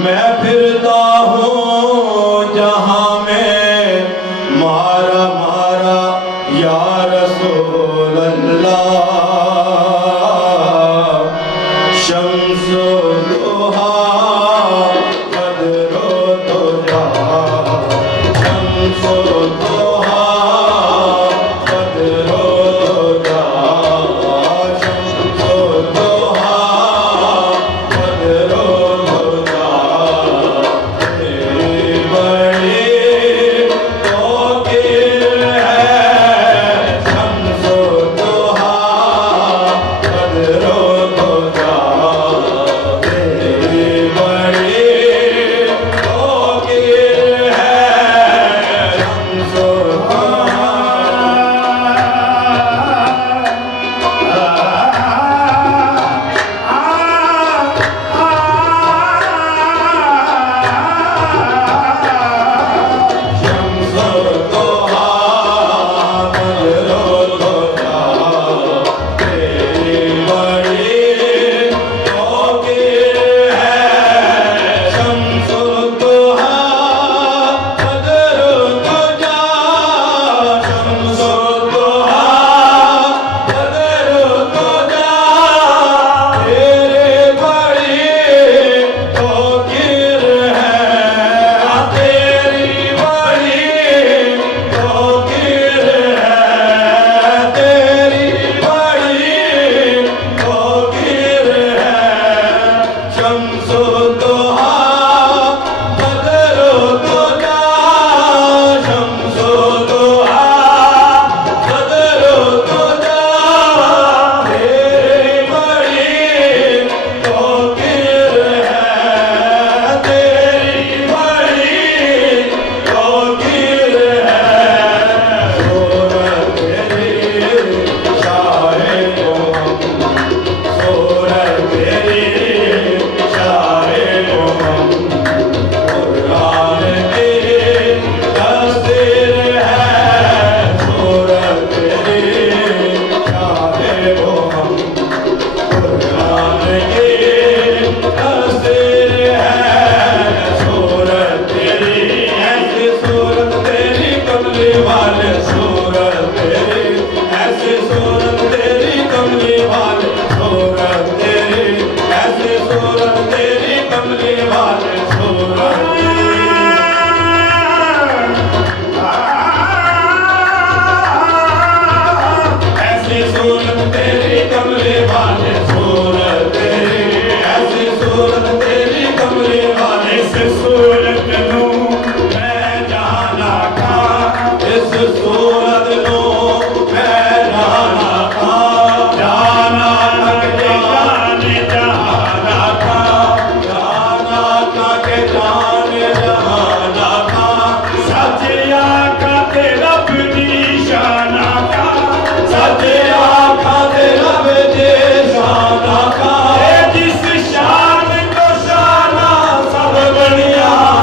मैं फिरता हूँ जहाँ में मारा मारा या रसूल अल्लाह। शम्सो दुहा कदरो तुझा, शम्सो दुहा कदरो तुझा, शम्सो दुहा कदरो तुझा। तेरी बड़ी तौकीर है, शम्सो दुहा कदरो तुझा। तेरी बड़ी तौकीर है, शम्सो जिस शान को शाना सब बढ़िया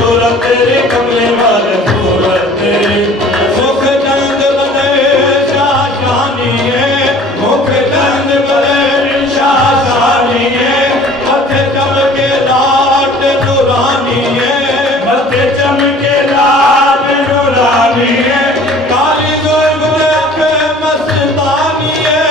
सूरत तेरी कमली वाले सूरत तेरी मुख चंद बदे शाशानी है मुख चंद बदे शाशानी है मथे चमके लाट नूरानी है मथे चमके लाट नूरानी है काली जुल्फ दे अखे मस्तानी है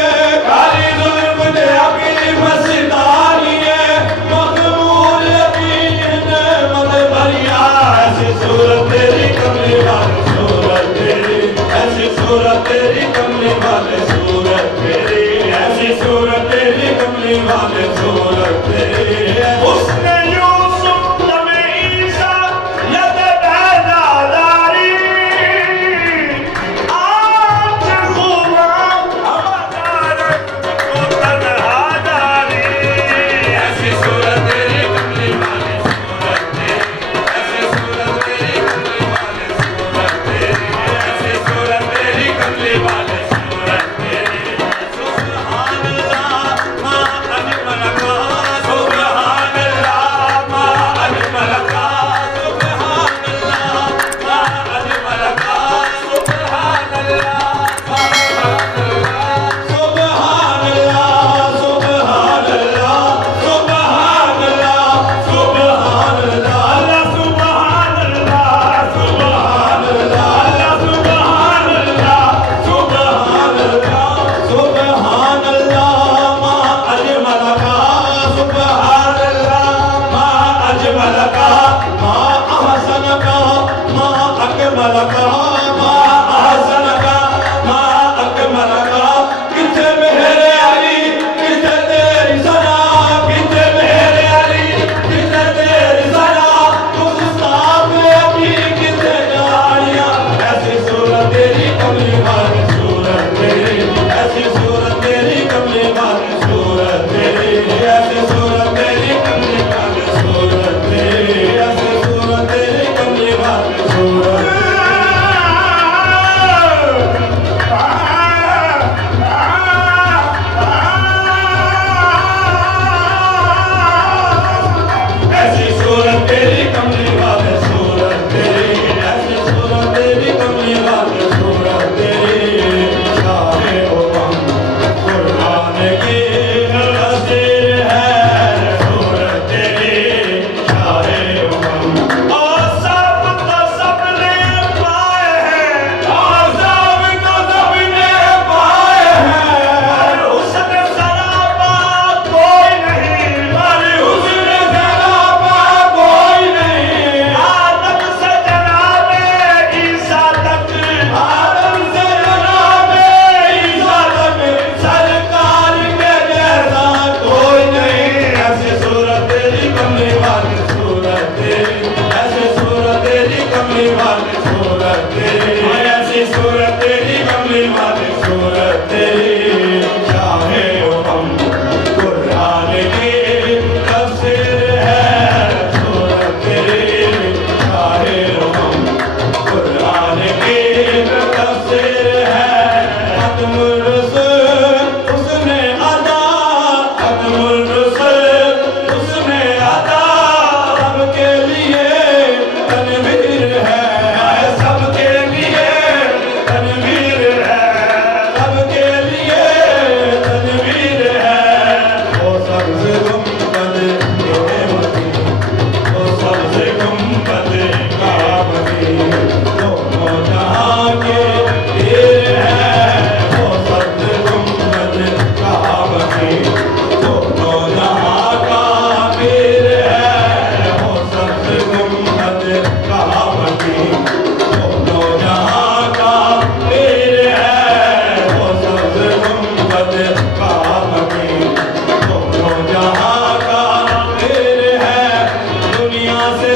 काली जुल्फ दे अखे मस्तानी है मखमूर यकीन मद भरिया ऐसी सूरत तेरी कमली वाले सूरत तेरी ऐसी सूरत तेरी कमली वाले सूरत तेरी ऐसी सूरत तेरी कमली वाले सूरत तेरी उसने यूसुफ नबी ईसा यद पैदादारी आज खुदा हमारा को तन्हादारी ऐसी सूरत तेरी कमली वाले सूरत तेरी ऐसी सूरत तेरी कमली वाले सूरत तेरी ऐसी सूरत तेरी कमली वाले सूरत तेरी सुभान अल्लाह मा अजमल का सुभान अल्लाह मा अजमल का सुभान अल्लाह मा अजमल का सुभान अल्लाह सुभान अल्लाह सुभान अल्लाह सुभान अल्लाह सुभान अल्लाह सुभान अल्लाह सुभान अल्लाह सुभान अल्लाह सुभान अल्लाह सुभान अल्लाह मा अजमल का सुभान अल्लाह मा अजमल का मा अहसन का मा अकमल का मा अहसन का मा अकमल का किथे मेरे अली किथे तेरी सना किथे मेरे अली किथे तेरी सना मुस्ताफ अभी किथे जानिया ऐसी सूरत तेरी कमली वाली सूरत तेरी ऐसी सूरत तेरी कमली वाली सूरत तेरी ऐसी सूरत तेरी कमली वाली सूरत तेरी ऐसी सूरत तेरी कमली वाली सूरत ऐसी सूरत तेरी कमली वाले सूरत तेरी ऐसी सूरत तेरी कमली वाले सूरत तेरी शाहे उमम कुरान की तस्वीर है सूरत तेरी शाहे उमम और सब तो सबने पाए हैं और सब तो सबने पाए हैं उसने सरापा कोई नहीं अरे उसने सरापा कोई नहीं आदम से जनाबे ईसा तक आदम से जनाबे ईसा तक सरकार के जैसा कोई नहीं ऐसी सूरत तेरी कमली वाली सूरत तेरी ऐसी सूरत तेरी कमली वाली सूरत तेरी ऐसी सूरत तेरी कमली वाली सूरत तेरी शाहे उमम कुरान की तफसीर है सूरत तेरी शाहे उमम कुरान की तफसीर है खत्मुर रसूल उसने अदा खत्मुर रसूल उसने अदा सबके लिए तनवीर है सबके लिए तनवीर है सबके लिए तनवीर है वो सबसे गुम्बद नेमती वो सबसे गुम्बद कामती दोनों जहां के पीर है वो सबसे गुम्बद कामती दोनों जहां का पीर है वो सबसे गुम्बद कामती दोनों जहां का पीर है वो सबसे गुम्बद कामती दोनों जहां का पीर है दुनिया से